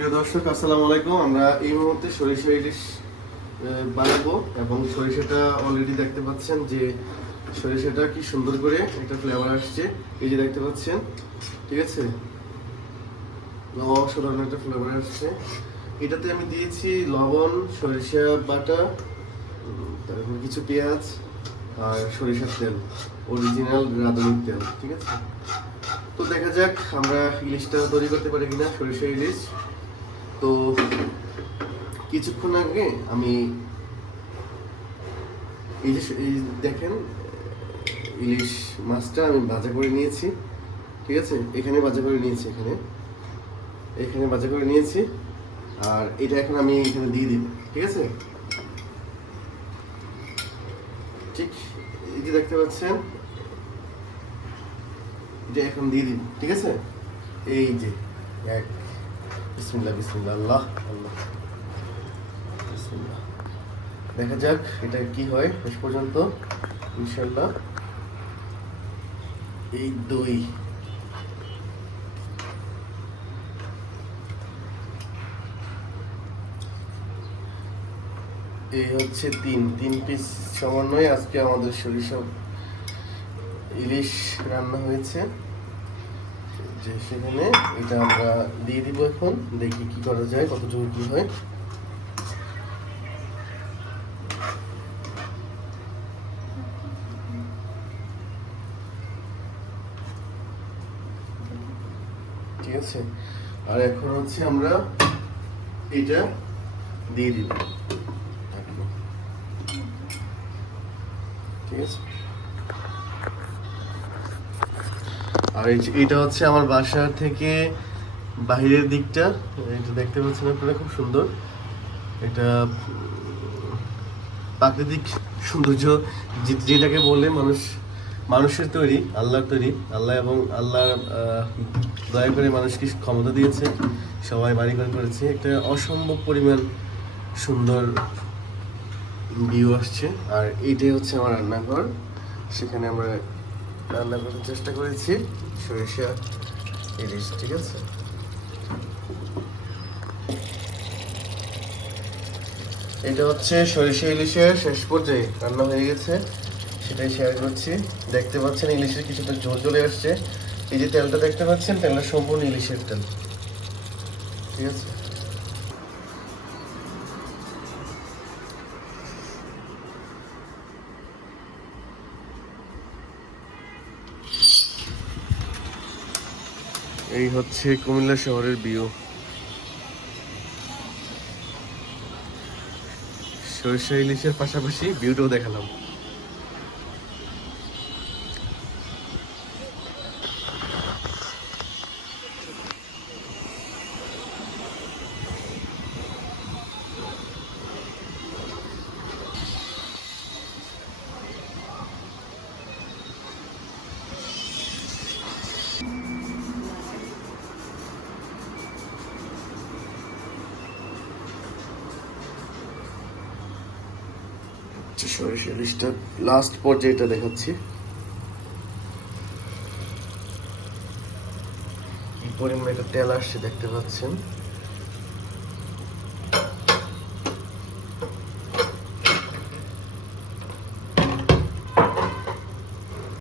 প্রিয় দর্শক, আসসালামু আলাইকুম। আমরা এই মুহূর্তে সরিষা ইলিশ বানাবো এবং সরিষাটা অলরেডি দেখতে পাচ্ছেন যে সরিষাটা কি সুন্দর করে একটা ফ্লেভার আসছে। এই যে দেখতে পাচ্ছেন, ঠিক আছে? অসাধারণ একটা ফ্লেভার আসছে। এটাতে আমি দিয়েছি লবণ, সরিষা বাটা তারপর কিছু পেঁয়াজ আর সরিষার তেল অরিজিনাল রাঁধুনির তেল, ঠিক আছে? তো দেখা যাক আমরা ইলিশটা তৈরি করতে পারি কিনা, সরিষা ইলিশ। তো কিছুক্ষণ আগে আমি এই যে দেখেন, ইলিশ মাছটা আমি ভাজা করে নিয়েছি, ঠিক আছে? এখানে ভাজা করে নিয়েছি এখানে। এখানে ভাজা করে নিয়েছি, আর এটা এখন আমি এখানে দিয়ে দিব, ঠিক আছে? ঠিক এই যে দেখতে পাচ্ছেন, এটা এখন দিয়ে দিন ঠিক আছে? এই যে, এক বিসমিল্লাহ বিসমিল্লাহ, আল্লাহ আল্লাহ। বিসমিল্লাহ। দেখা যাক এটা কি হয় শেষ পর্যন্ত ইনশাল্লাহ এই এই হচ্ছে তিন। তিন পিস সমন্বয়ে আজকে আমাদের সরিষা ইলিশ রান্না হয়েছে। যে সেখানে এটা আমরা দিয়ে দিব এখন, দেখি কি করা যায়, কতটুকু কি হয়। ঠিক আছে? আর এখন হচ্ছে আমরা এটা দিয়ে দিব। ঠিক আছে? আর এটা হচ্ছে আমার বাসা থেকে বাহিরের দিকটা। এটা দেখতে পাচ্ছেন আপনারা, খুব সুন্দর। এটা প্রাকৃতিক সৌন্দর্য যেটাকে বলে মানুষ মানুষের তৈরি, আল্লাহর তৈরি। আল্লাহ এবং আল্লাহ দয়া করে মানুষকে ক্ষমতা দিয়েছে। সবাই বাড়ি ঘর করেছে। একটা অসম্ভব পরিমাণ সুন্দর ভিউ আসছে। আর এইটাই হচ্ছে আমার রান্নাঘর। সেখানে আমরা রান্না করার চেষ্টা করেছি। সরিষা ইলিশ, ঠিক আছে? এটা হচ্ছে সরিষা ইলিশের শেষ পর্যায়ে রান্না হয়ে গেছে। সেটাই শেয়ার করছি। দেখতে পাচ্ছেন ইলিশের কিছুটা জোর চলে আসছে। এই যে তেলটা দেখতে পাচ্ছেন, তেলটা সম্পূর্ণ ইলিশের তেল। ঠিক আছে? এই হচ্ছে কুমিল্লা শহরের ভিউ সরিষা ইলিশের পাশাপাশি ভিউটাও দেখালাম। সরিষা ইলিশটা লাস্ট পর্যায়েটা দেখাচ্ছি। এই পরিমাণে একটা তেল আসছে দেখতে পাচ্ছেন।